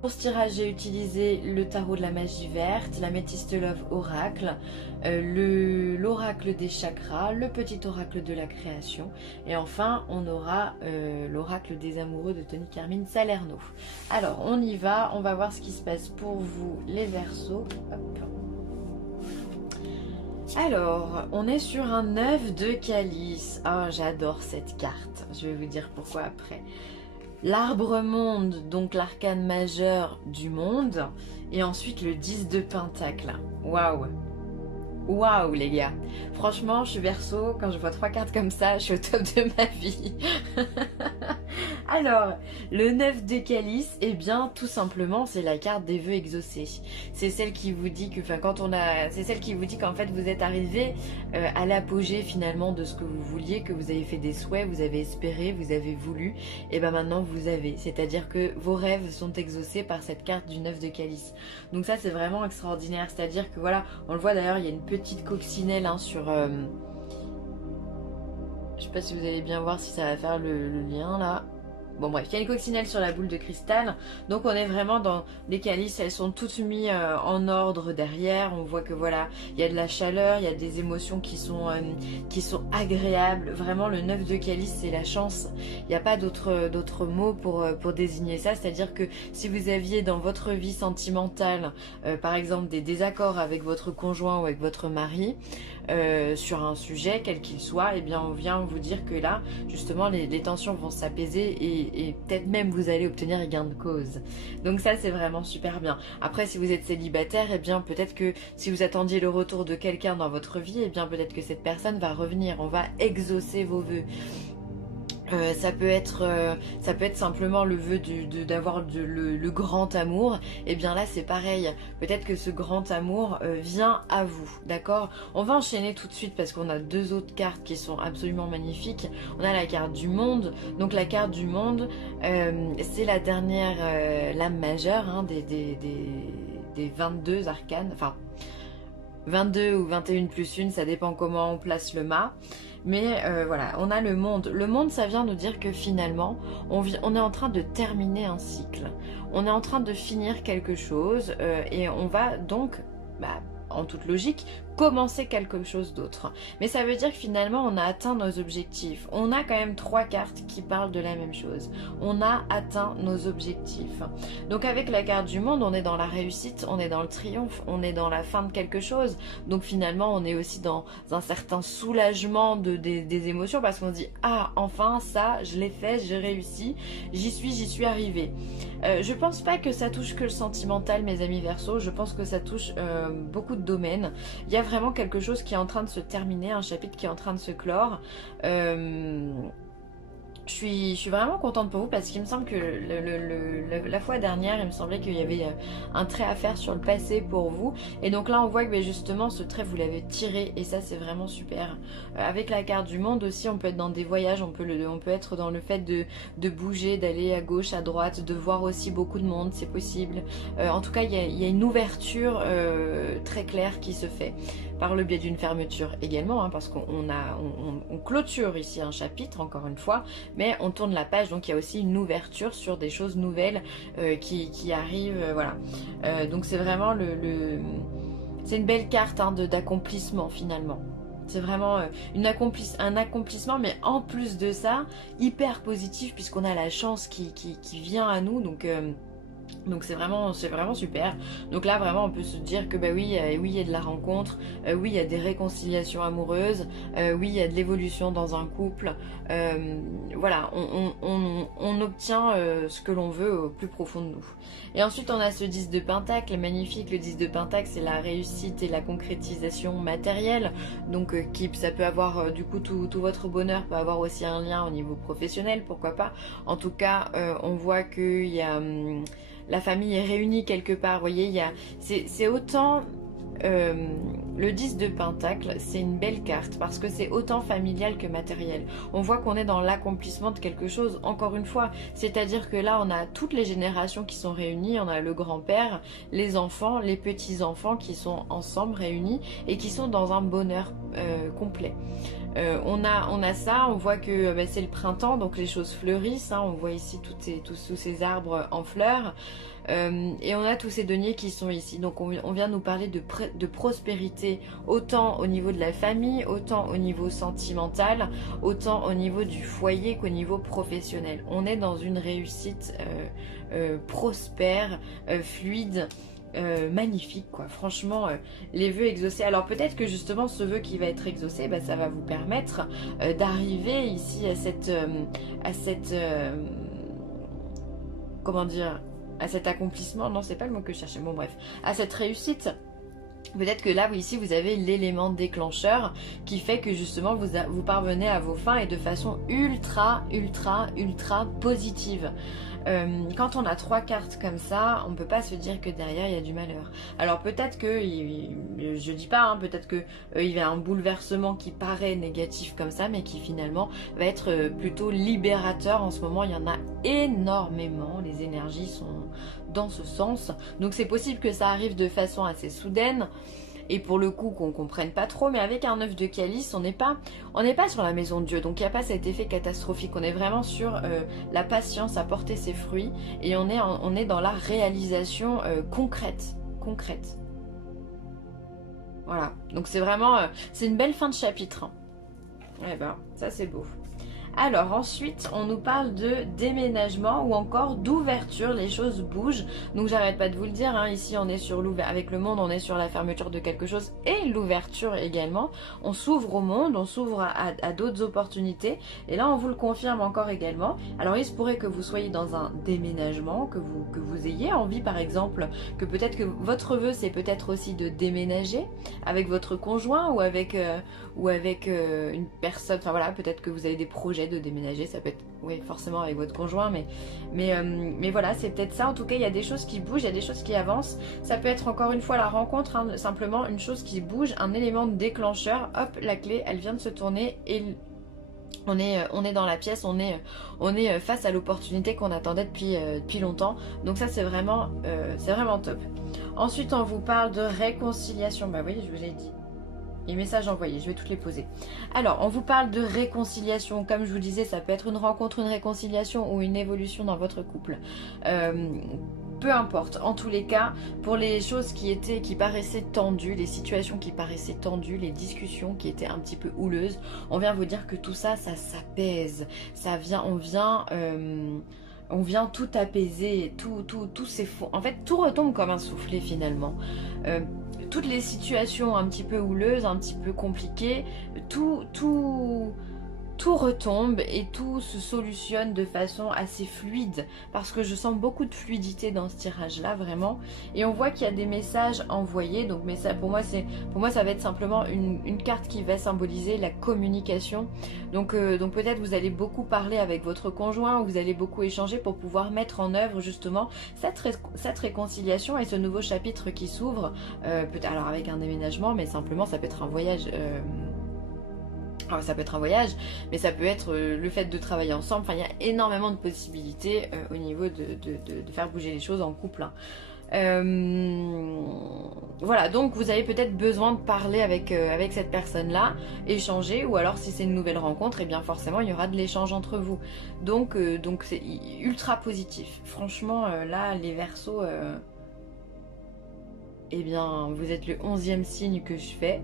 Pour ce tirage, j'ai utilisé le tarot de la magie verte, la Métiste Love Oracle, l'oracle des chakras, le petit oracle de la création, et enfin on aura l'oracle des amoureux de Tony Carmine Salerno. Alors on y va, on va voir ce qui se passe pour vous les Verseaux. Hop. Alors, on est sur un 9 de calice. Ah, j'adore cette carte. Je vais vous dire pourquoi après. L'arbre monde, donc l'arcane majeur du monde. Et ensuite le 10 de pentacle. Waouh! Waouh les gars! Franchement, je suis Verseau, quand je vois 3 cartes comme ça, je suis au top de ma vie. Alors, le 9 de calice, eh bien, tout simplement, c'est la carte des vœux exaucés. C'est celle qui vous dit que, c'est celle qui vous dit qu'en fait, vous êtes arrivé à l'apogée finalement de ce que vous vouliez, que vous avez fait des souhaits, vous avez espéré, vous avez voulu, et ben maintenant vous avez. C'est-à-dire que vos rêves sont exaucés par cette carte du 9 de calice. Donc ça, c'est vraiment extraordinaire. C'est-à-dire que voilà, on le voit d'ailleurs, il y a une petite coccinelle hein, sur... je sais pas si vous allez bien voir si ça va faire le lien là. Bon bref, il y a une coccinelle sur la boule de cristal. Donc on est vraiment dans des calices, elles sont toutes mises en ordre derrière. On voit que voilà, il y a de la chaleur, il y a des émotions qui sont agréables. Vraiment le 9 de calice, c'est la chance. Il n'y a pas d'autres mots pour désigner ça. C'est-à-dire que si vous aviez dans votre vie sentimentale, par exemple des désaccords avec votre conjoint ou avec votre mari, sur un sujet, quel qu'il soit, eh bien on vient vous dire que là, justement, les tensions vont s'apaiser et peut-être même vous allez obtenir gain de cause. Donc ça, c'est vraiment super bien. Après, si vous êtes célibataire, eh bien peut-être que si vous attendiez le retour de quelqu'un dans votre vie, eh bien peut-être que cette personne va revenir, on va exaucer vos vœux. Ça peut être simplement le vœu d'avoir le grand amour. Et bien là c'est pareil, peut-être que ce grand amour vient à vous, d'accord? On va enchaîner tout de suite parce qu'on a deux autres cartes qui sont absolument magnifiques. On a la carte du monde, donc la carte du monde c'est la dernière lame majeure hein, des 22 arcanes, enfin 22 ou 21 plus 1, ça dépend comment on place le mât. Mais voilà, on a le monde. Le monde, ça vient nous dire que finalement, on est en train de terminer un cycle. On est en train de finir quelque chose et on va donc, en toute logique, commencer quelque chose d'autre. Mais ça veut dire que finalement, on a atteint nos objectifs. On a quand même 3 cartes qui parlent de la même chose. On a atteint nos objectifs. Donc avec la carte du monde, on est dans la réussite, on est dans le triomphe, on est dans la fin de quelque chose. Donc finalement, on est aussi dans un certain soulagement des émotions parce qu'on se dit « Ah, enfin, ça, je l'ai fait, j'ai réussi, j'y suis arrivé. » Je pense pas que ça touche que le sentimental, mes amis Verseau. Je pense que ça touche beaucoup de domaines. Il y a vraiment quelque chose qui est en train de se terminer, un chapitre qui est en train de se clore. Je suis vraiment contente pour vous parce qu'il me semble que la fois dernière, il me semblait qu'il y avait un trait à faire sur le passé pour vous. Et donc là, on voit que justement, ce trait, vous l'avez tiré et ça, c'est vraiment super. Avec la carte du monde aussi, on peut être dans des voyages, on peut être dans le fait de bouger, d'aller à gauche, à droite, de voir aussi beaucoup de monde, c'est possible. En tout cas, il y a une ouverture très claire qui se fait par le biais d'une fermeture également, hein, parce qu'on clôture ici un chapitre, encore une fois, mais on tourne la page, donc il y a aussi une ouverture sur des choses nouvelles qui arrivent, voilà. Donc c'est vraiment c'est une belle carte hein, d'accomplissement finalement. C'est vraiment un accomplissement, mais en plus de ça, hyper positif, puisqu'on a la chance qui vient à nous, donc c'est vraiment super. Donc là vraiment on peut se dire que oui il y a de la rencontre, oui il y a des réconciliations amoureuses, oui il y a de l'évolution dans un couple, voilà on obtient ce que l'on veut au plus profond de nous. Et ensuite on a ce 10 de pentacle magnifique. Le 10 de pentacle c'est la réussite et la concrétisation matérielle, donc ça peut avoir du coup tout votre bonheur peut avoir aussi un lien au niveau professionnel, pourquoi pas. En tout cas on voit qu'il y a la famille est réunie quelque part, vous voyez, c'est autant... le 10 de pentacle, c'est une belle carte parce que c'est autant familial que matériel. On voit qu'on est dans l'accomplissement de quelque chose, encore une fois. C'est-à-dire que là, on a toutes les générations qui sont réunies. On a le grand-père, les enfants, les petits-enfants qui sont ensemble réunis et qui sont dans un bonheur complet. On a ça, on voit que bah, c'est le printemps, donc les choses fleurissent, hein, on voit ici tous ces arbres en fleurs. Et on a tous ces deniers qui sont ici. Donc on vient nous parler de prospérité, autant au niveau de la famille, autant au niveau sentimental, autant au niveau du foyer qu'au niveau professionnel. On est dans une réussite prospère, fluide. Magnifique quoi, franchement les vœux exaucés. Alors peut-être que justement ce vœu qui va être exaucé, bah, ça va vous permettre d'arriver ici à cette comment dire, à cet accomplissement, non c'est pas le mot que je cherchais, bon bref, à cette réussite. Peut-être que là, ici, vous avez l'élément déclencheur qui fait que justement vous parvenez à vos fins et de façon ultra positive. Quand on a 3 cartes comme ça, on ne peut pas se dire que derrière il y a du malheur. Alors peut-être que, je dis pas, hein, peut-être que il y a un bouleversement qui paraît négatif comme ça, mais qui finalement va être plutôt libérateur. En ce moment, il y en a énormément, les énergies sont dans ce sens. Donc c'est possible que ça arrive de façon assez soudaine. Et pour le coup qu'on comprenne pas trop, mais avec un 9 de calice, on n'est pas sur la maison de Dieu, donc il n'y a pas cet effet catastrophique, on est vraiment sur la patience à porter ses fruits, et on est dans la réalisation concrète. Voilà, donc c'est vraiment, c'est une belle fin de chapitre. Hein. Eh ben, ça c'est beau. Alors ensuite on nous parle de déménagement ou encore d'ouverture, les choses bougent, donc j'arrête pas de vous le dire, hein, ici on est sur l'ouverture, avec le monde on est sur la fermeture de quelque chose et l'ouverture également, on s'ouvre au monde, on s'ouvre à d'autres opportunités, et là on vous le confirme encore également. Alors il se pourrait que vous soyez dans un déménagement, que vous ayez envie par exemple, que peut-être que votre vœu c'est peut-être aussi de déménager avec votre conjoint ou avec une personne, enfin voilà, peut-être que vous avez des projets de déménager, ça peut être, oui forcément avec votre conjoint, mais voilà, c'est peut-être ça. En tout cas il y a des choses qui bougent, il y a des choses qui avancent, ça peut être encore une fois la rencontre, hein, simplement une chose qui bouge, un élément déclencheur, hop, la clé elle vient de se tourner et on est dans la pièce, on est face à l'opportunité qu'on attendait depuis longtemps, donc ça c'est vraiment top. Ensuite on vous parle de réconciliation, bah oui je vous ai dit. Les messages envoyés, je vais toutes les poser. Alors, on vous parle de réconciliation. Comme je vous disais, ça peut être une rencontre, une réconciliation ou une évolution dans votre couple. Peu importe. En tous les cas, pour les choses qui paraissaient tendues, les situations qui paraissaient tendues, les discussions qui étaient un petit peu houleuses, on vient vous dire que tout ça, ça s'apaise. On vient tout apaiser, tout s'effondre. En fait, tout retombe comme un soufflet finalement. Toutes les situations un petit peu houleuses, un petit peu compliquées, tout retombe et tout se solutionne de façon assez fluide, parce que je sens beaucoup de fluidité dans ce tirage là vraiment, et on voit qu'il y a des messages envoyés, donc mais ça, pour moi ça va être simplement une carte qui va symboliser la communication, donc peut-être vous allez beaucoup parler avec votre conjoint, ou vous allez beaucoup échanger pour pouvoir mettre en œuvre justement cette réconciliation et ce nouveau chapitre qui s'ouvre, peut-être alors avec un déménagement, mais simplement ça peut être un voyage. Alors, ça peut être un voyage, mais ça peut être le fait de travailler ensemble. Enfin, il y a énormément de possibilités au niveau de faire bouger les choses en couple. Hein. Voilà, donc vous avez peut-être besoin de parler avec cette personne-là, échanger, ou alors si c'est une nouvelle rencontre, et bien forcément il y aura de l'échange entre vous. Donc c'est ultra positif. Franchement, là, les Verseaux, eh bien, vous êtes le 11e signe que je fais.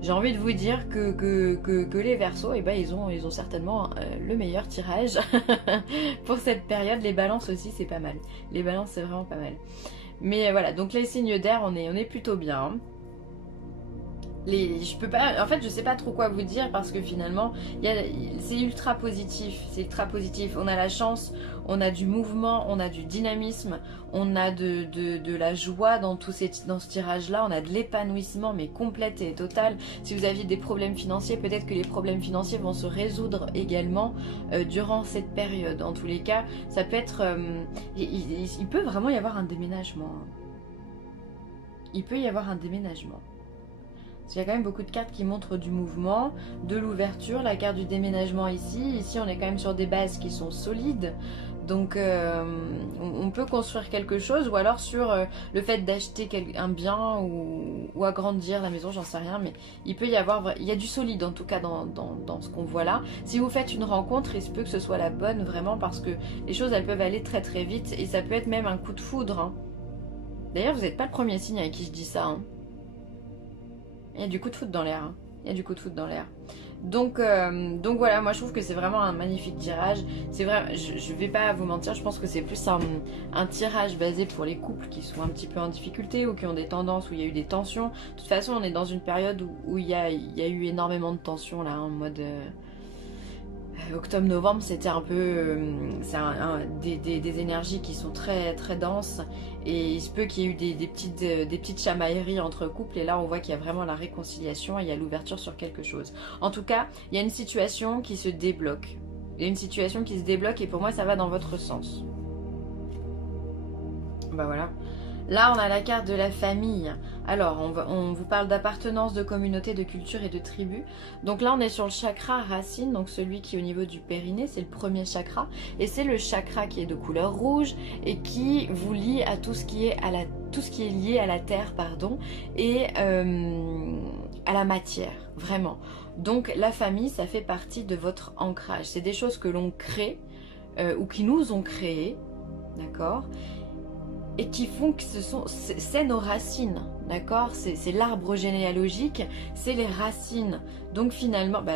J'ai envie de vous dire que les Verseaux, eh ben, ils ont certainement le meilleur tirage pour cette période. Les balances aussi, c'est pas mal. Les balances, c'est vraiment pas mal. Mais voilà, donc les signes d'air, on est plutôt bien. Hein. Je peux pas, en fait je sais pas trop quoi vous dire, parce que finalement c'est ultra positif, on a la chance, on a du mouvement, on a du dynamisme, on a de la joie dans ce tirage là, on a de l'épanouissement mais complet et total. Si vous aviez des problèmes financiers, peut-être que les problèmes financiers vont se résoudre également durant cette période. En tous les cas ça peut être, il peut vraiment y avoir un déménagement, il peut y avoir un déménagement. Il y a quand même beaucoup de cartes qui montrent du mouvement, de l'ouverture, la carte du déménagement ici. Ici, on est quand même sur des bases qui sont solides. Donc on peut construire quelque chose, ou alors sur le fait d'acheter un bien ou agrandir la maison, j'en sais rien, mais il peut y avoir, il y a du solide en tout cas dans ce qu'on voit là. Si vous faites une rencontre, il se peut que ce soit la bonne vraiment, parce que les choses elles peuvent aller très très vite et ça peut être même un coup de foudre. Hein. D'ailleurs vous n'êtes pas le premier signe avec qui je dis ça. Hein. Il y a du coup de foudre dans l'air. Hein. Il y a du coup de foudre dans l'air. Donc voilà, moi je trouve que c'est vraiment un magnifique tirage. C'est vrai, je vais pas vous mentir, je pense que c'est plus un tirage basé pour les couples qui sont un petit peu en difficulté ou qui ont des tendances, où il y a eu des tensions. De toute façon, on est dans une période où il y a eu énormément de tensions là, en mode octobre-novembre, c'était un peu des énergies qui sont très très denses, et il se peut qu'il y ait eu des petites chamailleries entre couples, et là on voit qu'il y a vraiment la réconciliation et il y a l'ouverture sur quelque chose. En tout cas, il y a une situation qui se débloque. Il y a une situation qui se débloque et pour moi ça va dans votre sens. Bah voilà. Là, on a la carte de la famille. Alors, on vous parle d'appartenance, de communauté, de culture et de tribu. Donc là, on est sur le chakra racine, donc celui qui est au niveau du périnée, c'est le premier chakra. Et c'est le chakra qui est de couleur rouge et qui vous lie à tout ce qui est, tout ce qui est lié à la terre, pardon, et à la matière, vraiment. Donc la famille, ça fait partie de votre ancrage. C'est des choses que l'on crée ou qui nous ont créées, d'accord ? Et qui font que c'est nos racines, d'accord? C'est l'arbre généalogique, c'est les racines. Donc finalement, bah,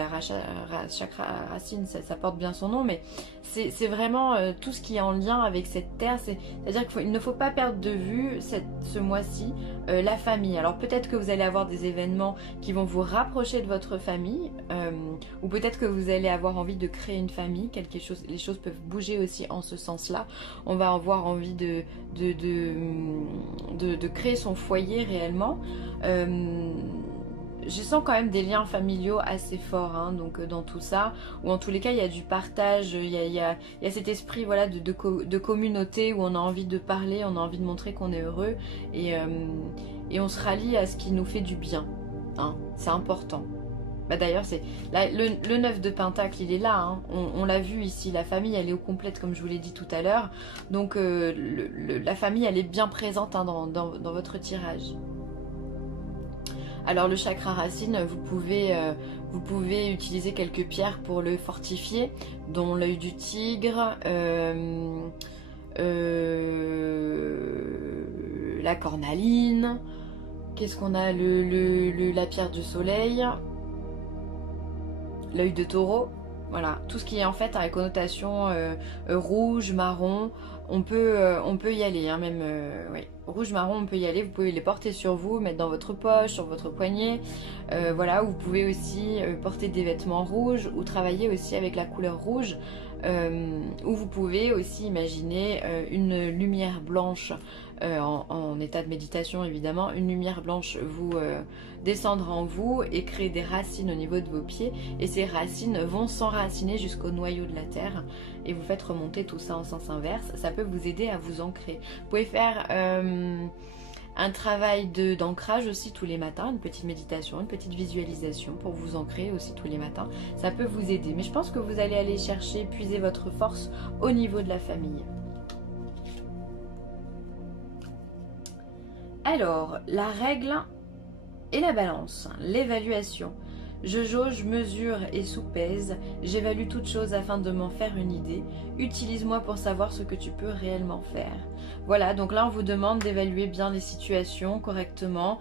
chakra racine, ça porte bien son nom, mais c'est vraiment tout ce qui est en lien avec cette terre. C'est-à-dire qu'il ne faut pas perdre de vue ce mois-ci la famille. Alors peut-être que vous allez avoir des événements qui vont vous rapprocher de votre famille, ou peut-être que vous allez avoir envie de créer une famille. Les choses peuvent bouger aussi en ce sens-là. On va avoir envie de créer son foyer réellement. Je sens quand même des liens familiaux assez forts, hein, donc dans tout ça, ou en tous les cas il y a du partage, il y a cet esprit voilà, de communauté où on a envie de parler, on a envie de montrer qu'on est heureux, et on se rallie à ce qui nous fait du bien, hein, c'est important. Bah d'ailleurs c'est le 9 de Pentacle, il est là, hein. On l'a vu ici, la famille elle est au complète comme je vous l'ai dit tout à l'heure, donc la famille elle est bien présente, hein, dans votre tirage. Alors le chakra racine, vous pouvez utiliser quelques pierres pour le fortifier, dont l'œil du tigre, la cornaline, qu'est-ce qu'on a, la pierre du soleil, l'œil de taureau, voilà, tout ce qui est en fait à la connotation rouge, marron, on peut y aller, hein, même, oui. Rouge, marron, on peut y aller, vous pouvez les porter sur vous, mettre dans votre poche, sur votre poignet, voilà, vous pouvez aussi porter des vêtements rouges ou travailler aussi avec la couleur rouge, ou vous pouvez aussi imaginer une lumière blanche en état de méditation évidemment, une lumière blanche vous descendre en vous et créer des racines au niveau de vos pieds, et ces racines vont s'enraciner jusqu'au noyau de la terre et vous faites remonter tout ça en sens inverse. Ça peut vous aider à vous ancrer. Vous pouvez faire un travail d'ancrage aussi tous les matins, une petite méditation, une petite visualisation pour vous ancrer aussi tous les matins. Ça peut vous aider, mais je pense que vous allez aller chercher, puiser votre force au niveau de la famille. Alors, la règle et la balance, l'évaluation. Je jauge, mesure et soupèse, j'évalue toute chose afin de m'en faire une idée. Utilise-moi pour savoir ce que tu peux réellement faire. Voilà, donc là on vous demande d'évaluer bien les situations correctement,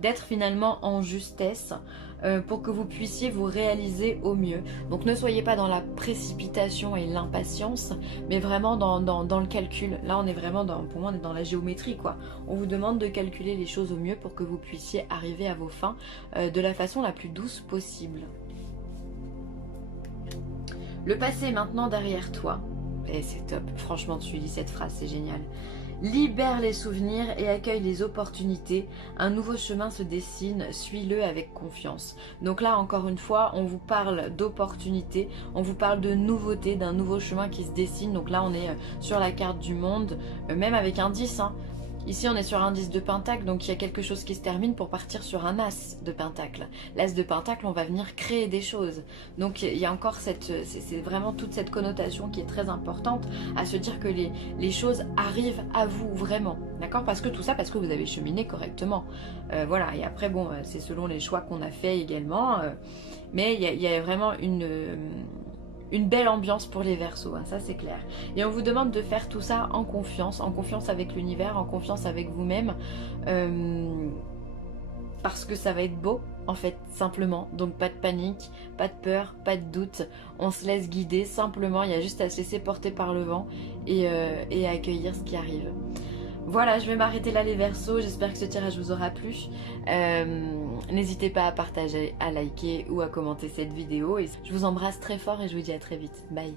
d'être finalement en justesse pour que vous puissiez vous réaliser au mieux. Donc ne soyez pas dans la précipitation et l'impatience, mais vraiment dans le calcul. Là on est vraiment pour moi on est dans la géométrie quoi. On vous demande de calculer les choses au mieux pour que vous puissiez arriver à vos fins de la façon la plus douce possible. Le passé est maintenant derrière toi. Et c'est top, franchement tu lis cette phrase, c'est génial. Libère les souvenirs et accueille les opportunités. Un nouveau chemin se dessine, suis-le avec confiance. Donc là, encore une fois, on vous parle d'opportunités, on vous parle de nouveautés, d'un nouveau chemin qui se dessine. Donc là, on est sur la carte du monde, même avec un 10. Hein. Ici on est sur un 10 de pentacle, donc il y a quelque chose qui se termine pour partir sur un as de pentacle. L'as de pentacle, on va venir créer des choses. Donc il y a encore c'est vraiment toute cette connotation qui est très importante à se dire que les choses arrivent à vous vraiment. D'accord? Parce que tout ça, parce que vous avez cheminé correctement. Voilà, et après bon, c'est selon les choix qu'on a fait également. Mais il y a vraiment une belle ambiance pour les Verseaux, hein, ça c'est clair. Et on vous demande de faire tout ça en confiance avec l'univers, en confiance avec vous-même, parce que ça va être beau, en fait, simplement. Donc pas de panique, pas de peur, pas de doute, on se laisse guider, simplement, il y a juste à se laisser porter par le vent et à accueillir ce qui arrive. Voilà, je vais m'arrêter là les Verseaux, j'espère que ce tirage vous aura plu. N'hésitez pas à partager, à liker ou à commenter cette vidéo. Et je vous embrasse très fort et je vous dis à très vite. Bye.